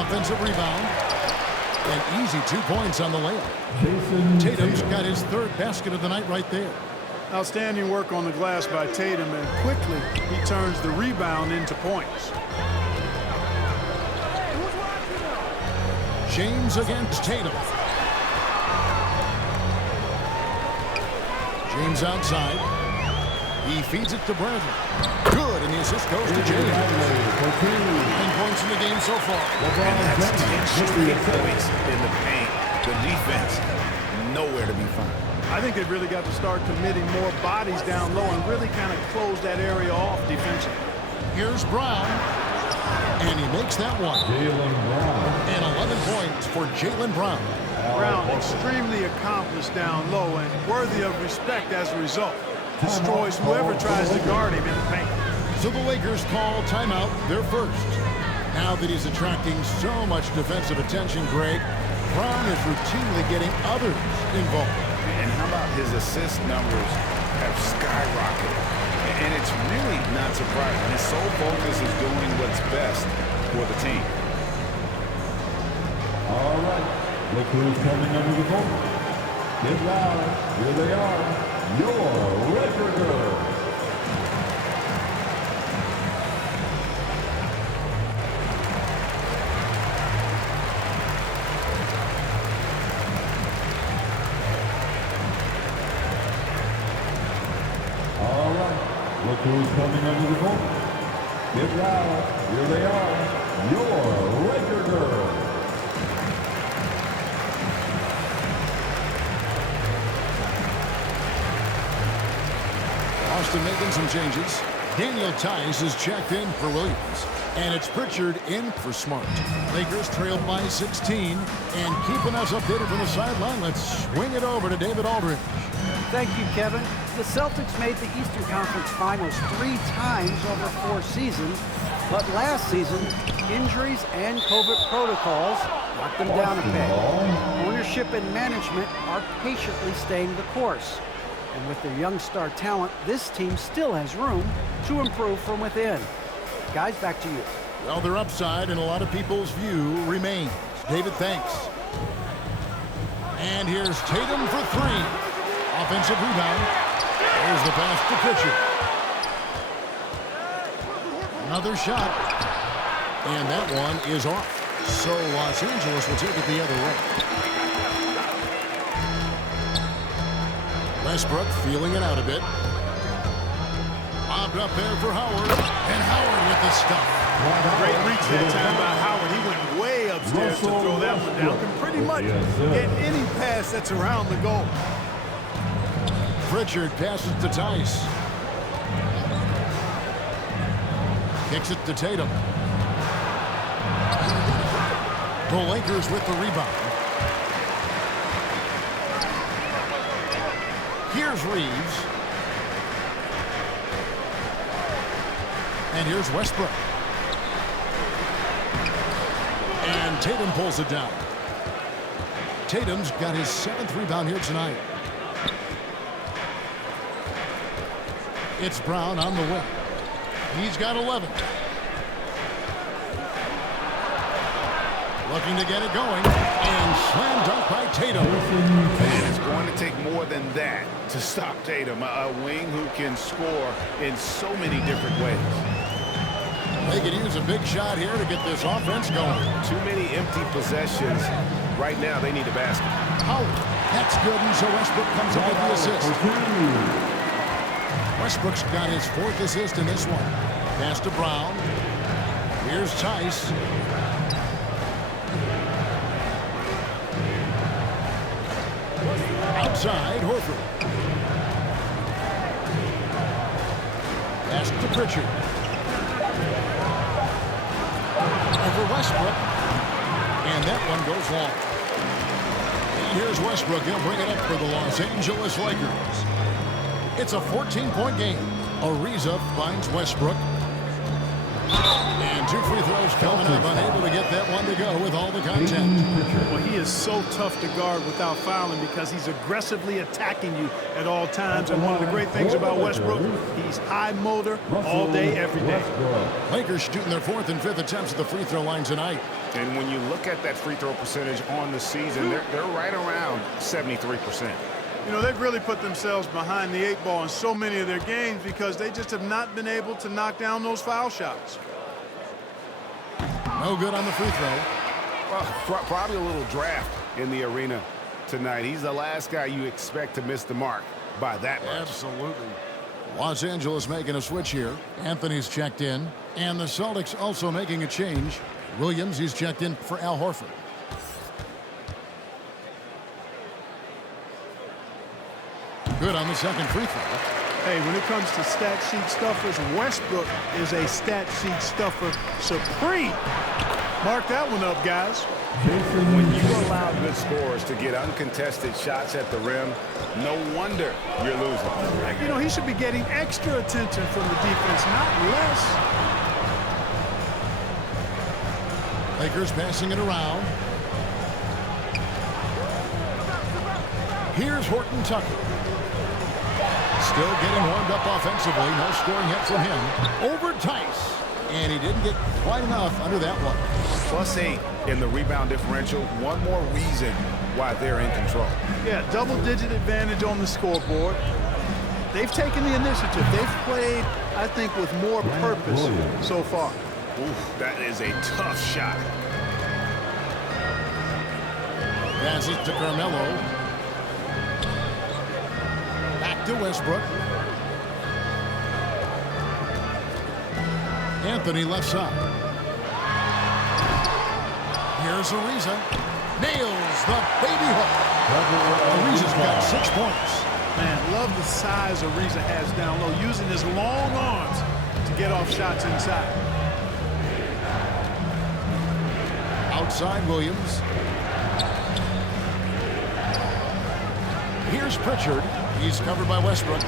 Offensive rebound. An easy 2 points on the layup. Tatum's got his 3rd basket of the night right there. Outstanding work on the glass by Tatum, and quickly he turns the rebound into points. James against Tatum. James outside. He feeds it to Bradley. Good, and the assist goes to James. 9 points in the game so far. And that's 10 straight points in the paint. The defense, nowhere to be found. I think they've really got to start committing more bodies down low and really kind of close that area off defensively. Here's Brown. And he makes that one. And 11 points for Jaylen Brown. Brown extremely accomplished down low and worthy of respect as a result. Destroys whoever tries to guard him in the paint. So the Lakers call timeout, their first. Now that he's attracting so much defensive attention, Greg, Brown is routinely getting others involved. And how about his assist numbers have skyrocketed? And it's really not surprising. His sole focus is doing what's best for the team. All right. Look who's coming under the ball. Get loud. Here they are. Your Lakers. All right. Look who's coming under the ball. Get loud. Here they are. Your Laker girls. Austin making some changes. Daniel Tice is checked in for Williams. And it's Pritchard in for Smart. Lakers trail by 16. And keeping us updated from the sideline, let's swing it over to David Aldridge. Thank you, Kevin. The Celtics made the Eastern Conference Finals 3 times over 4 seasons, but last season, injuries and COVID protocols knocked them down a peg. Ownership and management are patiently staying the course. And with their young star talent, this team still has room to improve from within. Guys, back to you. Well, their upside in a lot of people's view remains. David, thanks. And here's Tatum for 3. Offensive rebound. There's the pass to Pritchard. Another shot. And that one is off. So Los Angeles will take it the other way. Westbrook feeling it out a bit. Bobbed up there for Howard. And Howard with the stuff. Great reach that time by Howard. He went way upstairs to throw that one down. Can pretty much get any pass that's around the goal. Pritchard passes to Tice. Kicks it to Tatum. The Lakers with the rebound. Here's Reeves. And here's Westbrook. And Tatum pulls it down. Tatum's got his 7th rebound here tonight. It's Brown on the wing. He's got 11. Looking to get it going. And slam dunk by Tatum. And it's going to take more than that to stop Tatum. A wing who can score in so many different ways. They could use a big shot here to get this offense going. Too many empty possessions. Right now, they need a basket. Howard. That's good, and so Westbrook comes up with the assist. Westbrook's got his 4th assist in this one. Pass to Brown. Here's Tice. Outside, Horford. Pass to Pritchard. Over Westbrook. And that one goes long. And here's Westbrook. He'll bring it up for the Los Angeles Lakers. It's a 14-point game. Ariza finds Westbrook. And 2 free throws coming up, unable to get that one to go with all the content. Well, he is so tough to guard without fouling because he's aggressively attacking you at all times. And one of the great things about Westbrook, he's high motor all day, every day. Lakers shooting their 4th and 5th attempts at the free throw line tonight. And when you look at that free throw percentage on the season, they're right around 73%. You know, they've really put themselves behind the 8 ball in so many of their games because they just have not been able to knock down those foul shots. No good on the free throw. Well, probably a little draft in the arena tonight. He's the last guy you expect to miss the mark by that much. Absolutely. Los Angeles making a switch here. Anthony's checked in. And the Celtics also making a change. Williams, he's checked in for Al Horford. Good on the 2nd free throw. Hey, when it comes to stat sheet stuffers, Westbrook is a stat sheet stuffer supreme. Mark that one up, guys. When you allow good scorers to get uncontested shots at the rim, no wonder you're losing. You know, he should be getting extra attention from the defense, not less. Lakers passing it around. Here's Horton Tucker. Still getting warmed up offensively. No scoring hit from him. Over Tice. And he didn't get quite enough under that one. +8 in the rebound differential. One more reason why they're in control. Yeah, double-digit advantage on the scoreboard. They've taken the initiative. They've played, I think, with more purpose so far. Oof, that is a tough shot. Passes to Carmelo. Back to Westbrook. Anthony left side. Here's Ariza. Nails the baby hook. Ariza's got 6 points. Man, love the size Ariza has down low, using his long arms to get off shots inside. Outside Williams. Here's Pritchard. He's covered by Westbrook.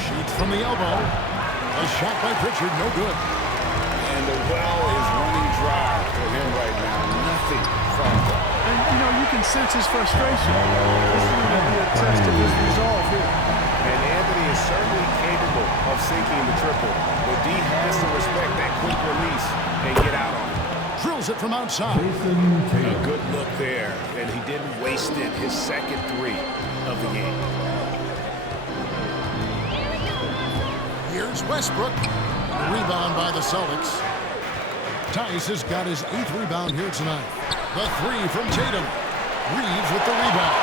Shoots from the elbow. A shot by Pritchard, no good. And the well is running dry for him right now. Nothing from him. And, you know, you can sense his frustration. This is going to be a test of his resolve here. And Anthony is certainly capable of sinking the triple, but D has to respect that quick release and get out on it. Drills it from outside. A good look there, and he didn't waste it. His second three of the game. Here's Westbrook. Rebound by the Celtics. Tice has got his 8th rebound here tonight. The three from Tatum. Reeves with the rebound.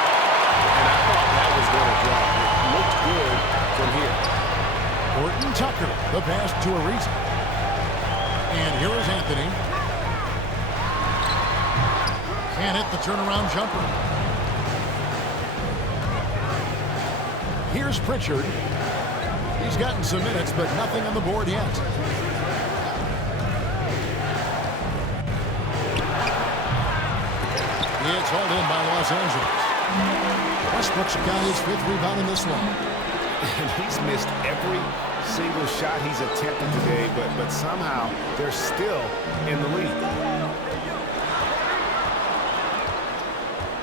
And I thought that was going to drop. It looked good from here. Horton Tucker, the pass to Ariza. And here is Anthony. Can't hit the turnaround jumper. Here's Pritchard. He's gotten some minutes, but nothing on the board yet. It's hauled in by Los Angeles. Westbrook's got his 5th rebound in this one. And he's missed every single shot he's attempted today, but somehow they're still in the lead.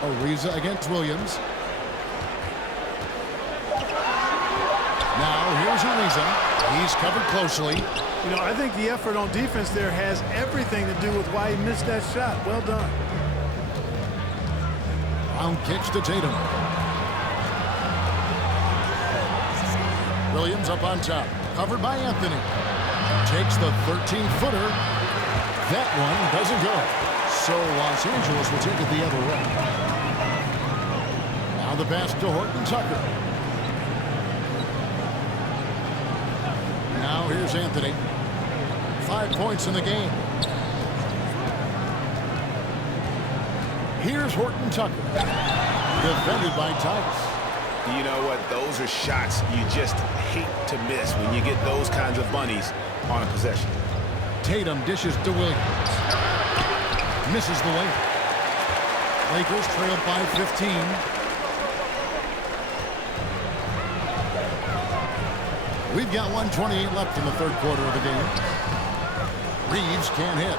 Ariza against Williams. Now here's Ariza. He's covered closely. You know, I think the effort on defense there has everything to do with why he missed that shot. Well done. Brown kicks to Tatum. Williams up on top. Covered by Anthony. Takes the 13-footer. That one doesn't go. So Los Angeles will take it the other way. Now the pass to Horton Tucker. Now here's Anthony. 5 points in the game. Here's Horton Tucker. Defended by Tice. You know what? Those are shots you just hate to miss when you get those kinds of bunnies on a possession. Tatum dishes to Williams. Misses the layup. Lakers trail by 15. We've got 1:28 left in the 3rd quarter of the game. Reeves can't hit.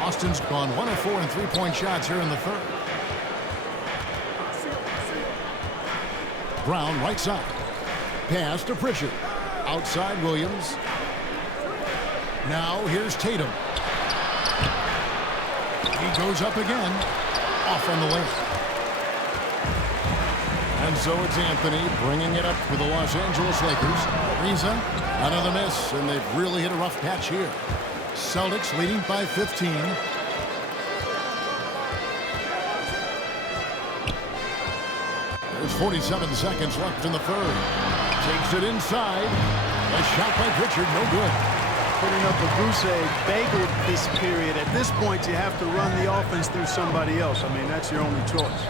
Austin's gone 1 of 4 in 3-point shots here in the 3rd. Brown right side. Pass to Pritchard. Outside Williams. Now here's Tatum. He goes up again. Off on the layup. And so it's Anthony bringing it up for the Los Angeles Lakers. Ariza, another miss, and they've really hit a rough patch here. Celtics leading by 15. There's 47 seconds left in the 3rd. Takes it inside. A shot by Pritchard, no good. Putting up a goose egg, bagel this period. At this point, you have to run the offense through somebody else. I mean, that's your only choice.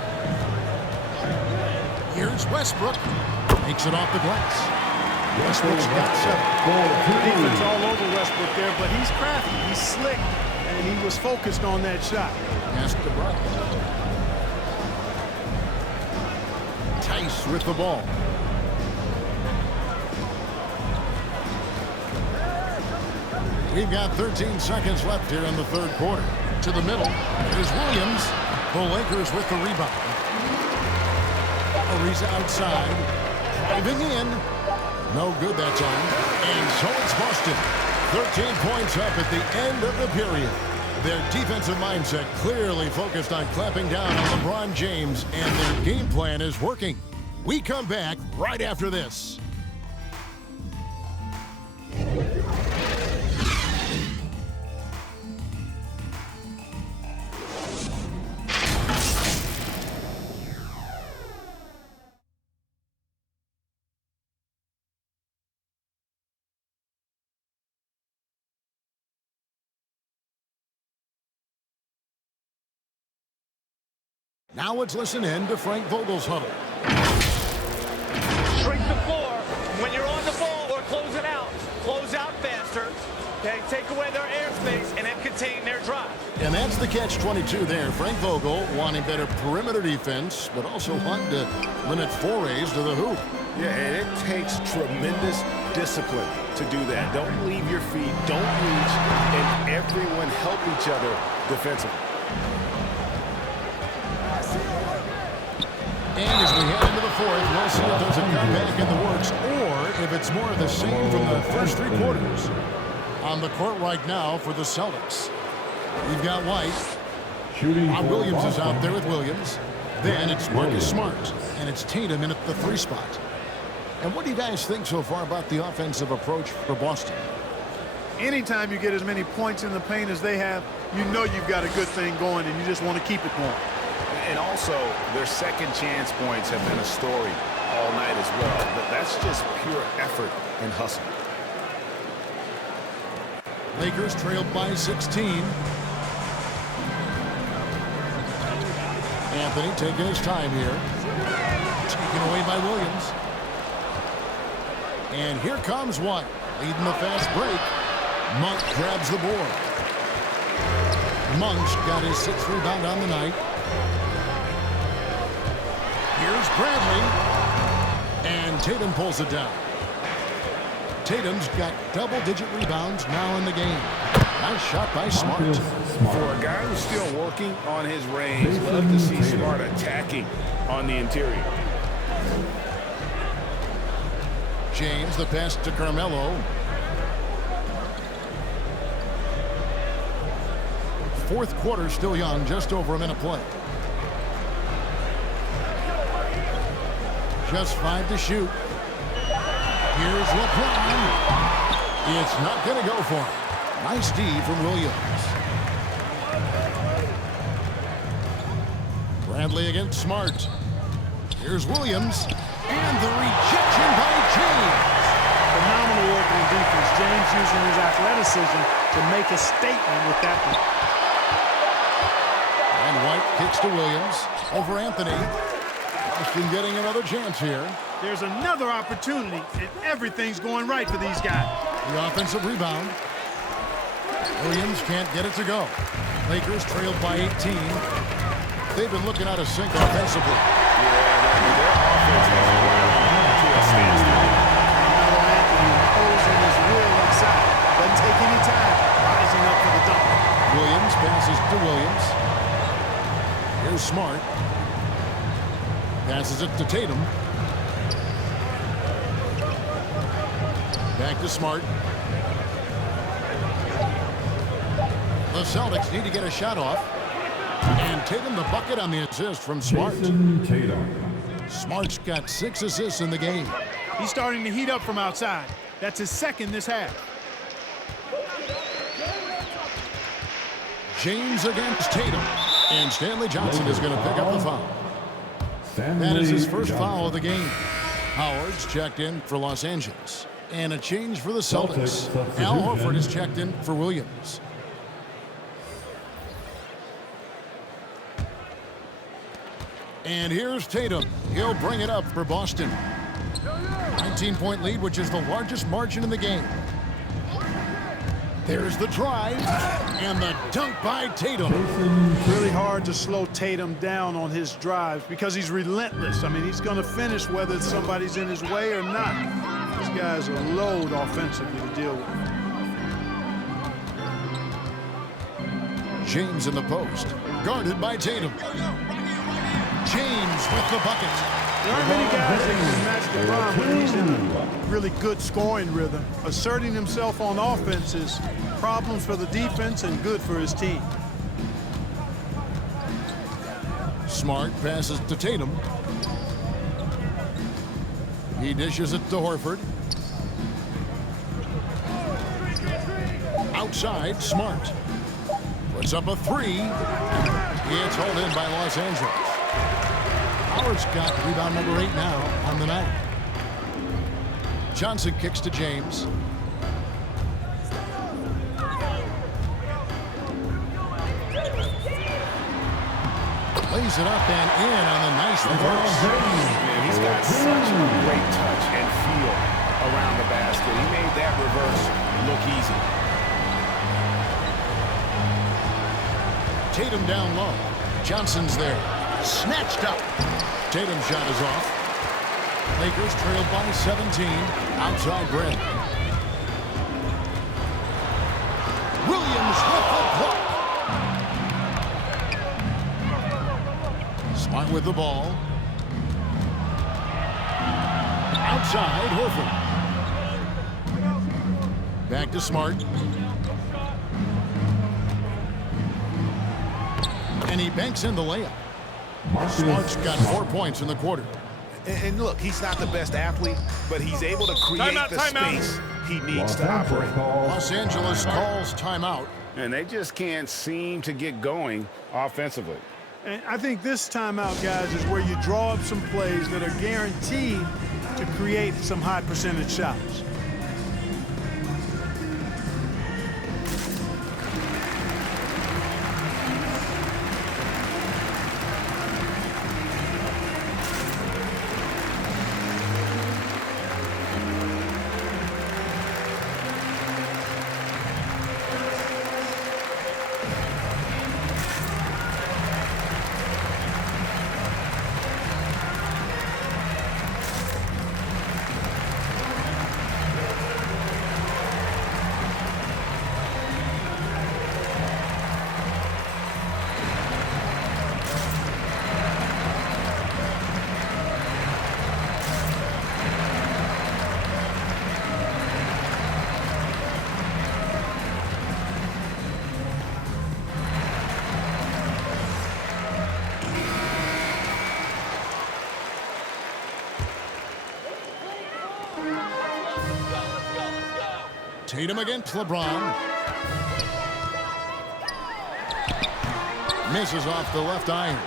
Here's Westbrook. Takes it off the glass. Westbrook's got 7. Defense all over Westbrook there, but he's crafty. He's slick, and he was focused on that shot. Pass to Brown. Tice with the ball. We've got 13 seconds left here in the 3rd quarter. To the middle. Here's Williams. The Lakers with the rebound. Ariza outside. Driving in. No good that time. And so it's Boston. 13 points up at the end of the period. Their defensive mindset clearly focused on clamping down on LeBron James, and their game plan is working. We come back right after this. Now let's listen in to Frank Vogel's huddle. Shrink the floor when you're on the ball or close it out. Close out faster. Okay, take away their airspace and then contain their drive. Yeah, And that's the catch-22 there. Frank Vogel wanting better perimeter defense, but also wanting to limit forays to the hoop. Yeah, and it takes tremendous discipline to do that. Don't leave your feet, don't reach, and everyone help each other defensively. And as we head into the fourth, we'll see if there's a comeback in the works or if it's more of the same from the first three quarters. On the court right now for the Celtics, we've got White. Williams is out there with Williams. Then it's Marcus Smart, and it's Tatum in at the 3 spot. And what do you guys think so far about the offensive approach for Boston? Anytime you get as many points in the paint as they have, you know you've got a good thing going, and you just want to keep it going. And also, their second chance points have been a story all night as well. But that's just pure effort and hustle. Lakers trailed by 16. Anthony taking his time here. Taken away by Williams. And here comes White, leading the fast break. Monk grabs the board. Monk's got his 6th rebound on the night. Here's Bradley. And Tatum pulls it down. Tatum's got double-digit rebounds now in the game. Nice shot by Smart. For a guy who's still working on his range, love to see Smart attacking on the interior. James, the pass to Carmelo. Fourth quarter still young, just over a minute play. Just 5 to shoot. Here's LeBron. It's not going to go for him. Nice D from Williams. Bradley against Smart. Here's Williams. And the rejection by James. Phenomenal work on defense. James using his athleticism to make a statement with that one. And White kicks to Williams over Anthony. Boston getting another chance here. There's another opportunity, and everything's going right for these guys. The offensive rebound. Williams can't get it to go. Lakers trailed by 18. They've been looking out of sync offensively. Their offense has ground to a standstill. Anthony imposing his will inside. Doesn't take any time. Rising up for the dunk. Williams passes to Williams. Here's Smart. Passes it to Tatum. Back to Smart. The Celtics need to get a shot off. And Tatum the bucket on the assist from Smart. Smart's got 6 assists in the game. He's starting to heat up from outside. That's his 2nd this half. James against Tatum. And Stanley Johnson is going to pick up the foul. That is his first foul of the game. Howard's checked in for Los Angeles. And a change for the Celtics. Al Horford is checked in for Williams. And here's Tatum. He'll bring it up for Boston. 19-point lead, which is the largest margin in the game. There's the drive and the dunk by Tatum. Really hard to slow Tatum down on his drives because he's relentless. I mean, he's going to finish whether somebody's in his way or not. This guy's a load offensively to deal with. James in the post, guarded by Tatum. James with the bucket. There aren't many guys that can match LeBron when he's in a really good scoring rhythm. Asserting himself on offense is problems for the defense and good for his team. Smart passes to Tatum. He dishes it to Horford. Outside, Smart. Puts up a 3. It's hauled in by Los Angeles. Howard's got rebound number 8 now on the night. Johnson kicks to James. Lays it up and in on the nice reverse. Man, he's got such a great touch and feel around the basket. He made that reverse look easy. Tatum down low. Johnson's there. Snatched up. Tatum's shot is off. Lakers trailed by 17. Outside Brent. Williams with the block. Smart with the ball. Outside Horford. Back to Smart. And he banks in the layup. Smart's got 4 points in the quarter. And look, he's not the best athlete, but he's able to create the space he needs to operate. Los Angeles calls timeout. And they just can't seem to get going offensively. And I think this timeout, guys, is where you draw up some plays that are guaranteed to create some high percentage shots. Tatum against LeBron. Misses off the left iron.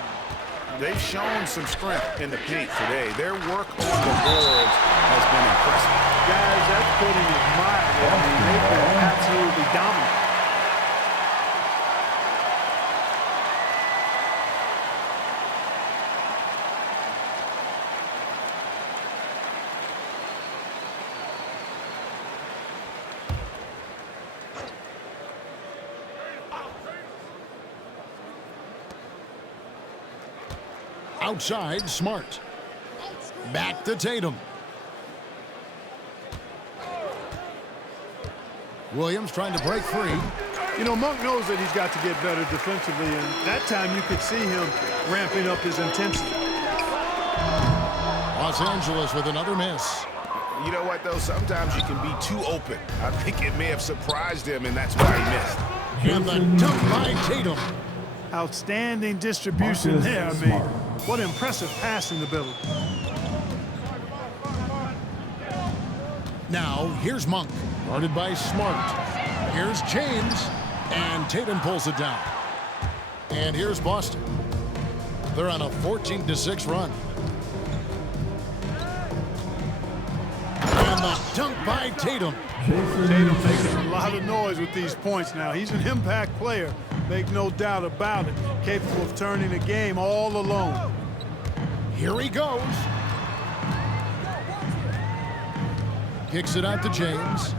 They've shown some strength in the paint today. Their work on the boards has been impressive. Guys, that's putting it mildly. I mean, they've been absolutely dominant. Outside, Smart. Back to Tatum. Williams trying to break free. You know, Monk knows that he's got to get better defensively, and that time you could see him ramping up his intensity. Los Angeles with another miss. You know what, though? Sometimes you can be too open. I think it may have surprised him, and that's why he missed. And the dunk by Tatum. Outstanding distribution there. I mean, what impressive passing ability. Now, here's Monk, guarded by Smart. Here's James, and Tatum pulls it down. And here's Boston. They're on a 14-6 run. And the dunk by Tatum. Tatum making a lot of noise with these points now. He's an impact player, make no doubt about it. Capable of turning a game all alone. Here he goes. Kicks it out to James.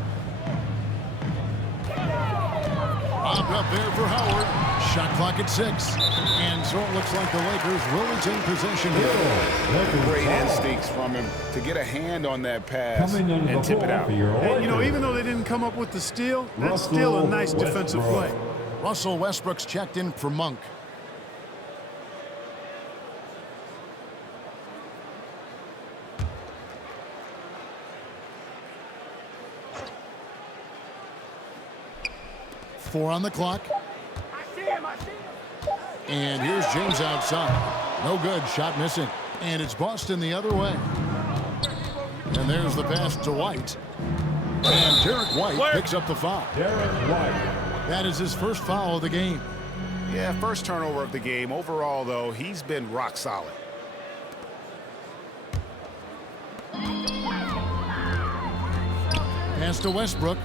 Popped up there for Howard. Shot clock at 6. And so it looks like the Lakers will retain possession here. Great instincts from him to get a hand on that pass and tip it out. And, you know, even though they didn't come up with the steal, that's still a nice defensive play. Russell Westbrook's checked in for Monk. Four on the clock. And here's James outside. No good. Shot missing. And it's Boston the other way. And there's the pass to White. And Derek White picks up the foul. Derek White. That is his first foul of the game. Yeah, first turnover of the game. Overall, though, he's been rock solid. Pass to Westbrook.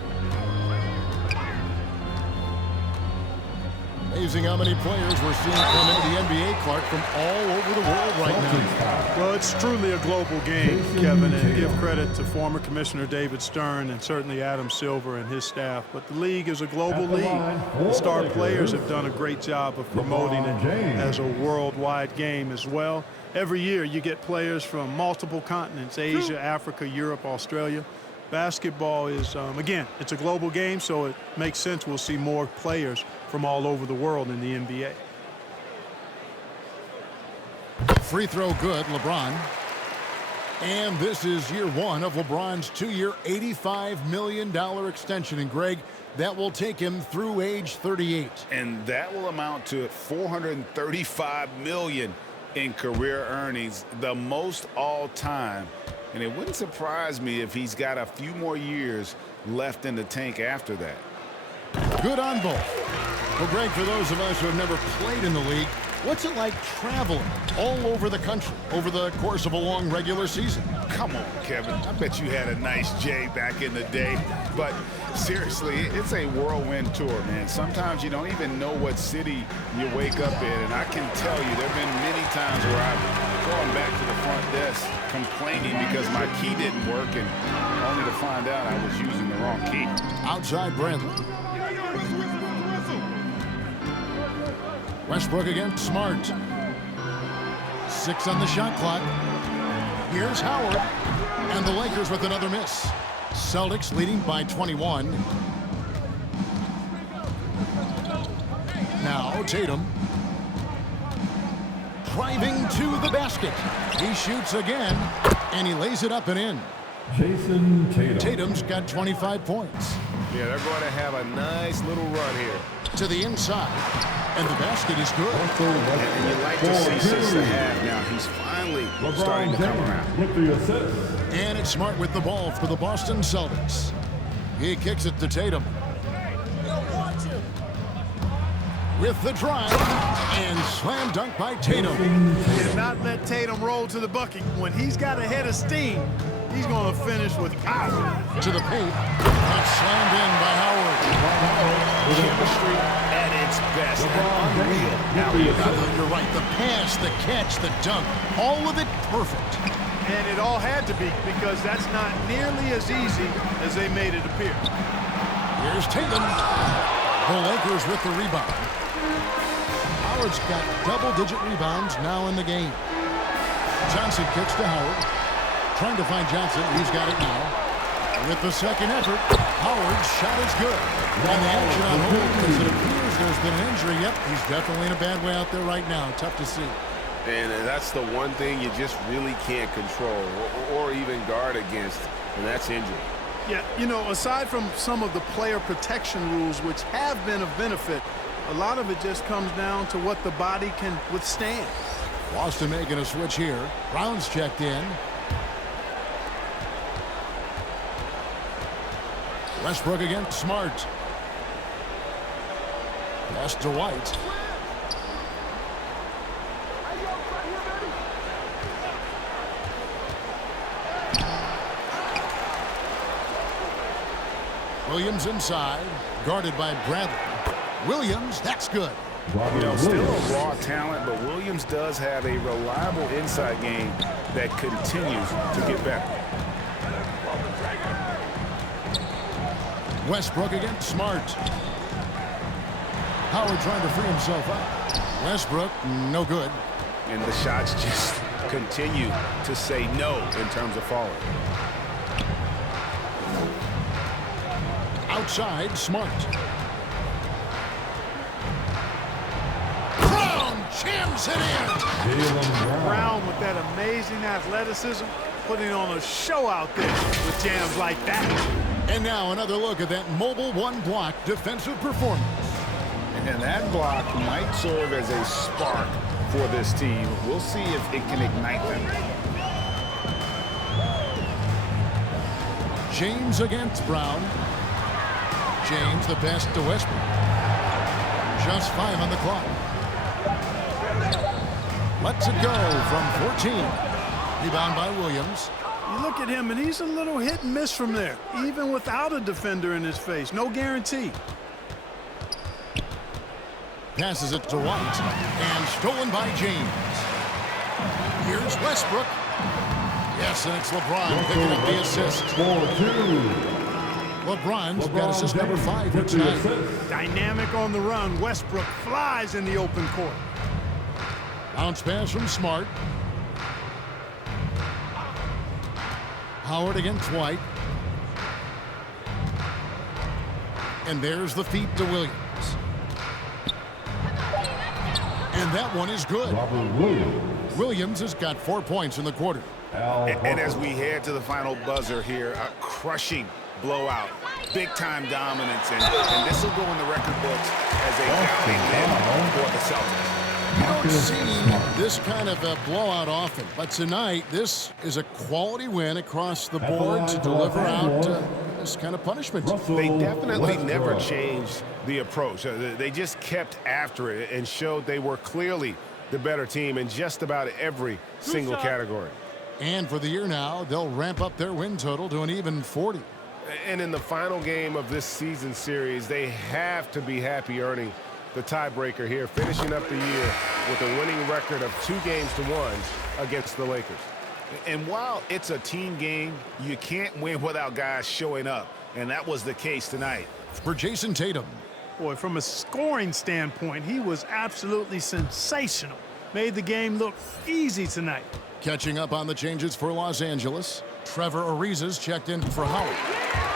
Amazing how many players we're seeing come into the NBA, Clark, from all over the world right now. Well, it's truly a global game, Kevin, and give credit to former Commissioner David Stern and certainly Adam Silver and his staff. But the league is a global league. The star players have done a great job of promoting it as a worldwide game as well. Every year you get players from multiple continents, Asia, Africa, Europe, Australia. Basketball is, again, it's a global game, so it makes sense we'll see more players from all over the world in the NBA. Free throw good, LeBron. And this is year one of LeBron's 2-year, $85 million extension. And, Greg, that will take him through age 38. And that will amount to $435 million in career earnings, the most all-time. And it wouldn't surprise me if he's got a few more years left in the tank after that. Good on both. Well, Greg, for those of us who have never played in the league, what's it like traveling all over the country over the course of a long regular season? Come on, Kevin. I bet you had a nice J back in the day. But seriously, it's a whirlwind tour, man. Sometimes you don't even know what city you wake up in. And I can tell you there have been many times where I've gone back to the front desk complaining because my key didn't work, and only to find out I was using the wrong key. Outside Bradley. Westbrook against Smart. 6 on the shot clock. Here's Howard. And the Lakers with another miss. Celtics leading by 21. Now Tatum. Driving to the basket. He shoots again. And he lays it up and in. Jayson Tatum. Tatum's got 25 points. Yeah, they're going to have a nice little run here. To the inside. And the basket is good. And you like to see since the half now. He's finally starting to come around. With the assist. And it's Smart with the ball for the Boston Celtics. He kicks it to Tatum. With the drive. And slam dunk by Tatum. Cannot let Tatum roll to the bucket. When he's got a head of steam, he's going to finish with power. To the paint. And slammed in by Howard. Chemistry at its best. Unreal. You're right. The pass, the catch, the dunk. All of it perfect. And it all had to be, because that's not nearly as easy as they made it appear. Here's Tatum. The Lakers with the rebound. Howard's got double-digit rebounds now in the game. Johnson kicks to Howard. Trying to find Johnson. He's got it now. With the second effort, Howard's shot is good. And the action on hold because it appears there's been an injury. Yep, he's definitely in a bad way out there right now. Tough to see. And that's the one thing you just really can't control or even guard against, and that's injury. Yeah, you know, aside from some of the player protection rules, which have been of benefit, a lot of it just comes down to what the body can withstand. Boston making a switch here. Brown's checked in. Westbrook against Smart. Pass to White. Williams inside, guarded by Bradley. Williams, that's good. You know, still a raw talent, but Williams does have a reliable inside game that continues to get better. Westbrook against Smart. Howard trying to free himself up. Westbrook, no good. And the shots just continue to say no in terms of falling. Outside, Smart. Brown jams it in. Brown with that amazing athleticism, putting on a show out there with jams like that. And now another look at that mobile one-block defensive performance. And that block might serve as a spark for this team. We'll see if it can ignite them. James against Brown. James the pass to Westbrook. Just 5 on the clock. Lets it go from 14. Rebound by Williams. You look at him, and he's a little hit and miss from there, even without a defender in his face. No guarantee. passes it to White. And stolen by James. Here's Westbrook. Yes, and it's LeBron picking up the assist. LeBron's got assist number 5 here tonight. Dynamic on the run. Westbrook flies in the open court. Bounce pass from Smart. Howard against White. And there's the feed to Williams. And that one is good. Williams has got 4 points in the quarter. And as we head to the final buzzer here, a crushing blowout, big-time dominance, and this will go in the record books as a dominant win for the Celtics. You don't see this kind of a blowout often, but tonight this is a quality win across the board to deliver out this kind of punishment. They definitely never changed the approach. They just kept after it and showed they were clearly the better team in just about every single category. And for the year now, they'll ramp up their win total to an even 40. And in the final game of this season series, they have to be happy earning the tiebreaker here, finishing up the year with a winning record of 2-1 against the Lakers. And while it's a team game, you can't win without guys showing up, and that was the case tonight. For Jayson Tatum. Boy, from a scoring standpoint, he was absolutely sensational. Made the game look easy tonight. Catching up on the changes for Los Angeles. Trevor Ariza's checked in for Howard.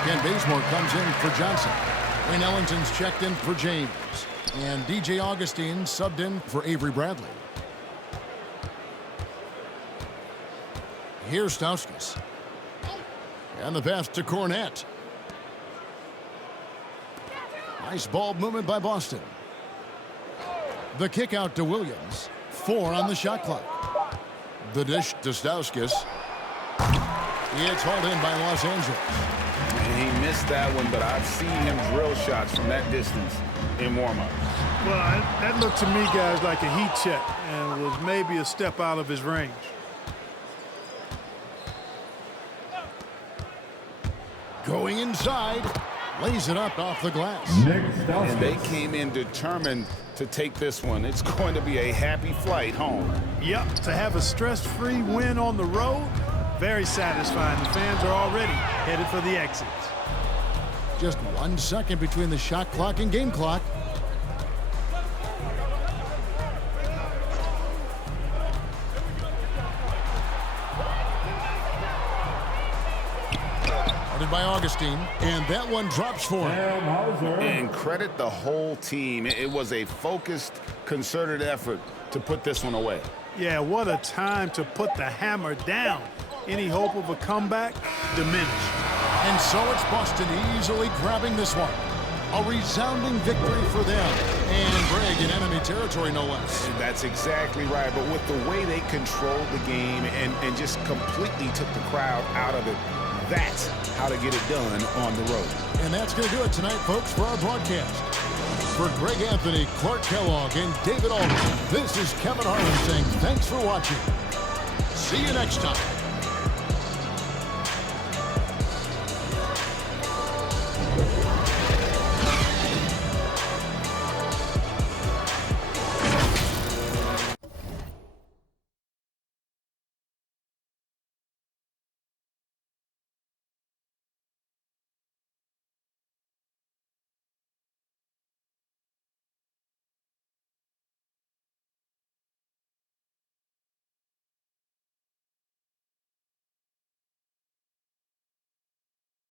Ken Bazemore comes in for Johnson. Wayne Ellington's checked in for James. And DJ Augustine subbed in for Avery Bradley. Here's Stauskas. And the pass to Cornette. Nice ball movement by Boston. The kick out to Williams. 4 on the shot clock. The dish to Stauskas. It's hauled in by Los Angeles. He missed that one, but I've seen him drill shots from that distance in warm-up. Well, that looked to me, guys, like a heat check and was maybe a step out of his range. Going inside. Lays it up off the glass. And they came in determined to take this one. It's going to be a happy flight home. Yep, to have a stress-free win on the road, very satisfying. The fans are already headed for the exits. Just 1 second between the shot clock and game clock. By Augustine, and that one drops for him. And credit the whole team. It was a focused, concerted effort to put this one away. Yeah, what a time to put the hammer down. Any hope of a comeback diminished. And so it's Boston easily grabbing this one. A resounding victory for them. And Greg in enemy territory, no less. And that's exactly right. But with the way they controlled the game and just completely took the crowd out of it, that's how to get it done on the road. And that's going to do it tonight, folks, for our broadcast. For Greg Anthony, Clark Kellogg, and David Aldridge, this is Kevin Harlan saying thanks for watching. See you next time.